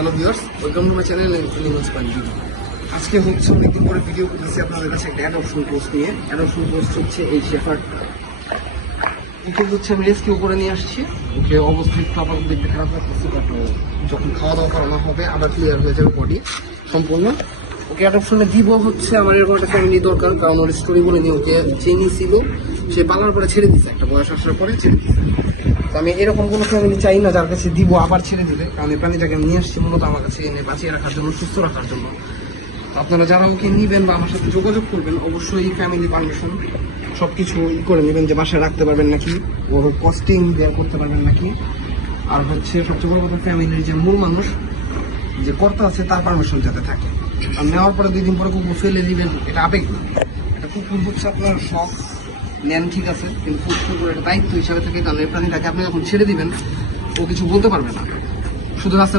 Hello viewers, welcome to my channel animals point view. আজকে হচ্ছে অনেকদিন পরে ভিডিও করতেছি আপনাদের কাছে একটা অ্যাডপশন পোস্ট নিয়ে। অ্যাডপশন পোস্ট হচ্ছে এই শেফার্ডটা। ওকে হচ্ছে আমি রেস্কিউ করে নিয়ে আসছি। ওকে অবস্থা একটু আবার দেখতে খারাপ লাগতেছে, বাট যখন খাওয়া দাওয়া করানো হবে আবার ক্লিয়ার হয়ে যাবে বডি সম্পূর্ণ। ওকে অ্যাডপশনে দিব হচ্ছে আমার এরকম একটা ফ্যামিলি দরকার, কারণ ওর স্টোরি বলে নিয়ে ওকে চেনি ছিল, সে পালার পরে ছেড়ে দিচ্ছে, একটা বয়স আসার পরে ছেড়ে দিচ্ছে। তো আমি এরকম কোনো ফ্যামিলি চাই না যার কাছে দিব আবার ছেড়ে দিবে, কারণ এই প্রাণীটাকে আমি নিয়ে আসছি মূলত আমার কাছে এনে বাঁচিয়ে রাখার জন্য, সুস্থ রাখার জন্য। তো আপনারা যারা ওকে নিবেন বা আমার সাথে যোগাযোগ করবেন, অবশ্যই ফ্যামিলি পারমিশন সব কিছু করে নেবেন, যে বাসায় রাখতে পারবেন নাকি, ওর কস্টিং বের করতে পারবেন নাকি, আর হচ্ছে সবচেয়ে বড় কথা ফ্যামিলির যে মূল মানুষ যে কর্তা আছে তার পারমিশন যাতে থাকে। আর নেওয়ার পরে 2 দিন পরে কুকুর ফেলে দিবেন, এটা আবেগ না। এটা কুকুর হচ্ছে আপনার শখ নেন, ঠিক আছে, কিন্তু কুকুর একটা দায়িত্ব হিসাবে থাকে, কারণ এই প্রাণীটাকে আপনি যখন ছেড়ে দিবেন ও কিছু বলতে পারবে না, শুধু রাস্তা